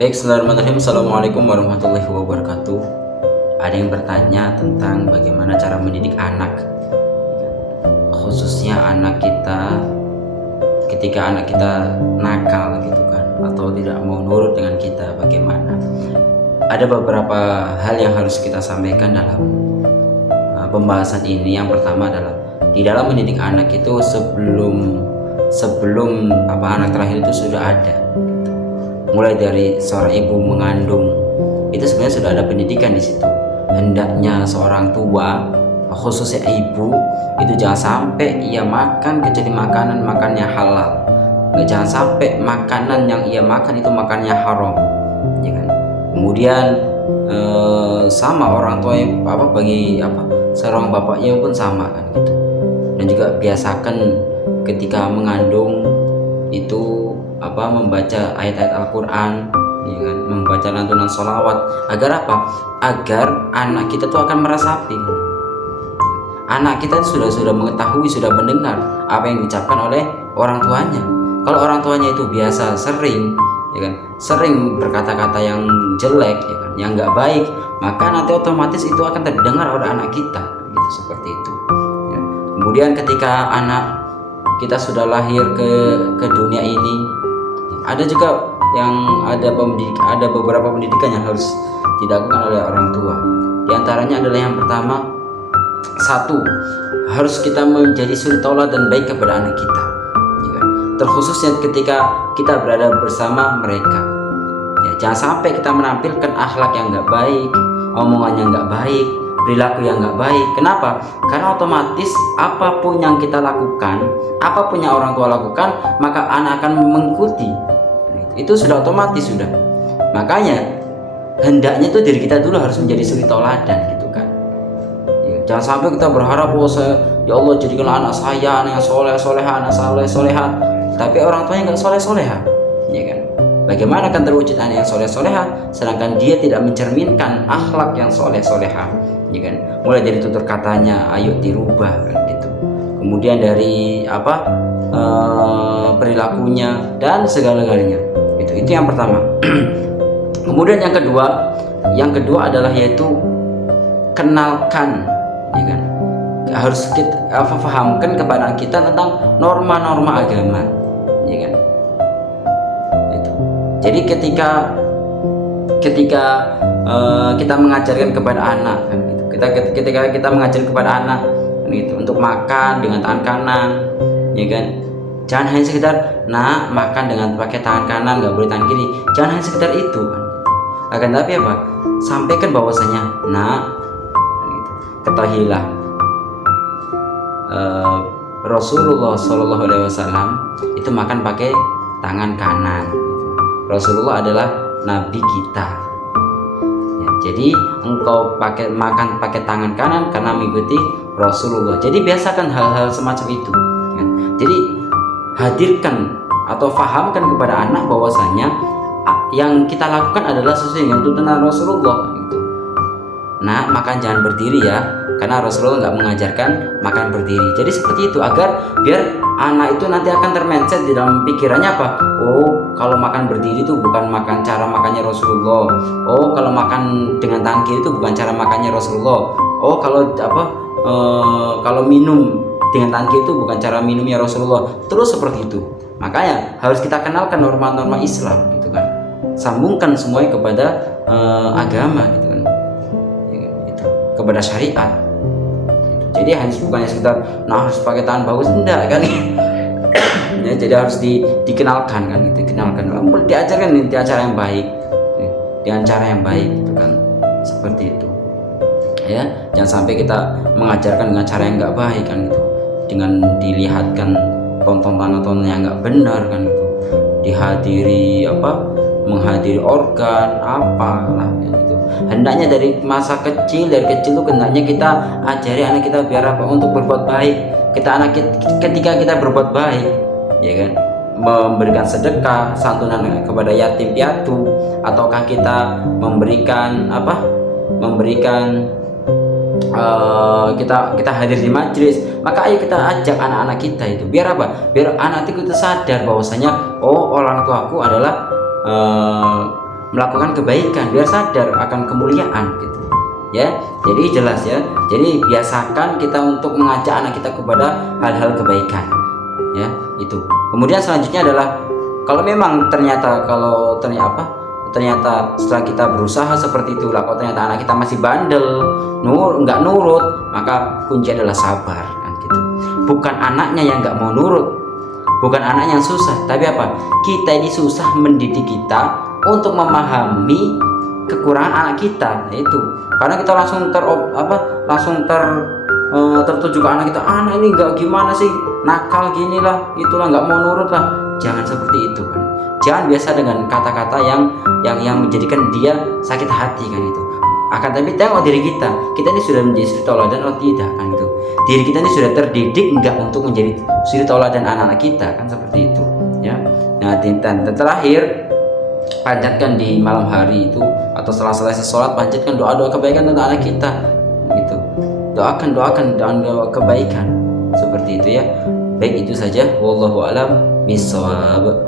Baik, Bismillahirrahmanirrahim. Assalamualaikum warahmatullahi wabarakatuh. Ada yang bertanya tentang bagaimana cara mendidik anak, khususnya anak kita ketika anak kita nakal gitu kan, atau tidak mau nurut dengan kita, bagaimana. Ada beberapa hal yang harus kita sampaikan dalam pembahasan ini. Yang pertama adalah di dalam mendidik anak itu sebelum anak terakhir itu sudah ada, mulai dari seorang ibu mengandung itu sebenarnya sudah ada pendidikan di situ. Hendaknya seorang tua, khususnya ibu, itu jangan sampai ia makan kecuali makanannya halal. Jangan sampai makanan yang ia makan itu makannya haram, ya kan? Kemudian sama orang tua bagi seorang bapaknya pun sama kan gitu. Dan juga biasakan ketika mengandung itu membaca ayat-ayat Al-Quran, ya kan? Membaca lantunan sholawat. Agar apa? Agar anak kita tuh akan meresapi. Anak kita sudah mengetahui, sudah mendengar apa yang diucapkan oleh orang tuanya. Kalau orang tuanya itu biasa sering berkata-kata yang jelek, ya kan, yang nggak baik, maka nanti otomatis itu akan terdengar oleh anak kita, gitu, seperti itu. Ya. Kemudian ketika anak kita sudah lahir ke dunia ini, ada juga ada beberapa pendidikan yang harus dilakukan oleh orang tua. Di antaranya adalah yang pertama, satu, harus kita menjadi suri tauladan baik kepada anak kita, ya kan? Terkhususnya ketika kita berada bersama mereka. Ya, jangan sampai kita menampilkan akhlak yang nggak baik, omongan yang nggak baik, perilaku yang nggak baik. Kenapa? Karena otomatis apapun yang kita lakukan, apapun yang orang tua lakukan, maka anak akan mengikuti. Itu sudah otomatis sudah. Makanya hendaknya itu diri kita dulu harus menjadi suri tauladan, gitu kan. Ya, jangan sampai kita berharap, ya Allah jadikanlah anak saya anak yang soleh soleha, anak soleh soleha, tapi orang tuanya nggak soleh soleha, ya kan? Bagaimana akan terwujud anak yang soleh soleha sedangkan dia tidak mencerminkan akhlak yang soleh soleha, ya kan? Mulai dari tutur katanya, ayo dirubah kan gitu. Kemudian dari perilakunya dan segala-galanya. Itu yang pertama. Kemudian yang kedua adalah yaitu kenalkan, ya kan? Harus kita fahamkan kepada kita tentang norma-norma agama, ya kan? Jadi ketika kita mengajarkan kepada anak kan gitu. Ketika kita mengajarkan kepada anak kan gitu, untuk makan dengan tangan kanan, ya kan? Jangan hanya sekedar nak makan dengan pakai tangan kanan, nggak boleh tangan kiri. Jangan hanya sekedar itu kan gitu. Akan tapi sampaikan bahwasanya nak kan gitu, ketahuilah Rasulullah Shallallahu Alaihi Wasallam itu makan pakai tangan kanan. Rasulullah adalah nabi kita, ya, jadi engkau makan pakai tangan kanan karena mengikuti Rasulullah. Jadi biasakan hal-hal semacam itu, ya. Jadi hadirkan atau fahamkan kepada anak bahwasanya yang kita lakukan adalah sesuai dengan tuntunan Rasulullah gitu. Nah, makan jangan berdiri ya, karena Rasulullah nggak mengajarkan makan berdiri. Jadi seperti itu, agar biar anak itu nanti akan termindset di dalam pikirannya kalau makan berdiri itu bukan cara makannya Rasulullah. Kalau makan dengan tangan kiri itu bukan cara makannya Rasulullah. Kalau minum dengan tangan kiri itu bukan cara minumnya Rasulullah. Terus seperti itu. Makanya harus kita kenalkan norma-norma Islam, gitu kan. Sambungkan semuanya kepada agama, gitu kan. Kepada syariat. Jadi bukannya sekedar harus pakai tangan bagus, enggak kan. Ya, jadi harus dikenalkan kan gitu, diajarkan dengan cara yang baik, dengan cara yang baik, gitu kan, seperti itu ya. Jangan sampai kita mengajarkan dengan cara yang nggak baik kan gitu, dengan dilihatkan tontonan yang nggak benar kan gitu, menghadiri organ apalah gitu. Hendaknya dari kecil tuh hendaknya kita ajari anak kita biar untuk berbuat baik. Ketika kita berbuat baik, ya kan, memberikan sedekah, santunan kepada yatim piatu, ataukah kita memberikan kita hadir di majelis, maka ayo kita ajak anak-anak kita itu biar biar anak itu sadar bahwasanya orang tuaku adalah melakukan kebaikan, biar sadar akan kemuliaan gitu ya. Jadi jelas ya, jadi biasakan kita untuk mengajak anak kita kepada hal-hal kebaikan ya, itu. Kemudian selanjutnya adalah kalau memang ternyata ternyata setelah kita berusaha seperti itu lah, kalau ternyata anak kita masih bandel, nggak nurut, maka kunci adalah sabar kan gitu. Bukan anaknya yang nggak mau nurut, bukan anak yang susah, tapi apa, kita ini susah mendidik kita untuk memahami kekurangan anak kita. Nah, itu karena kita langsung tertuju ke anak kita, anak ini nggak gimana sih, nakal gini lah, itulah, nggak mau nurut lah. Jangan seperti itu kan. Jangan biasa dengan kata-kata yang menjadikan dia sakit hati kan itu. Akan tapi tengok diri kita ini sudah menjadi suri tauladan atau tidak kan itu. Diri kita ini sudah terdidik enggak untuk menjadi suri tauladan anak-anak kita kan, seperti itu ya. Nah, dan terakhir, panjatkan di malam hari itu atau setelah selesai sholat, panjatkan doa-doa kebaikan untuk anak kita gitu. Doakan doa kebaikan seperti itu ya. Baik, itu saja, wallahu a'lam bishawab.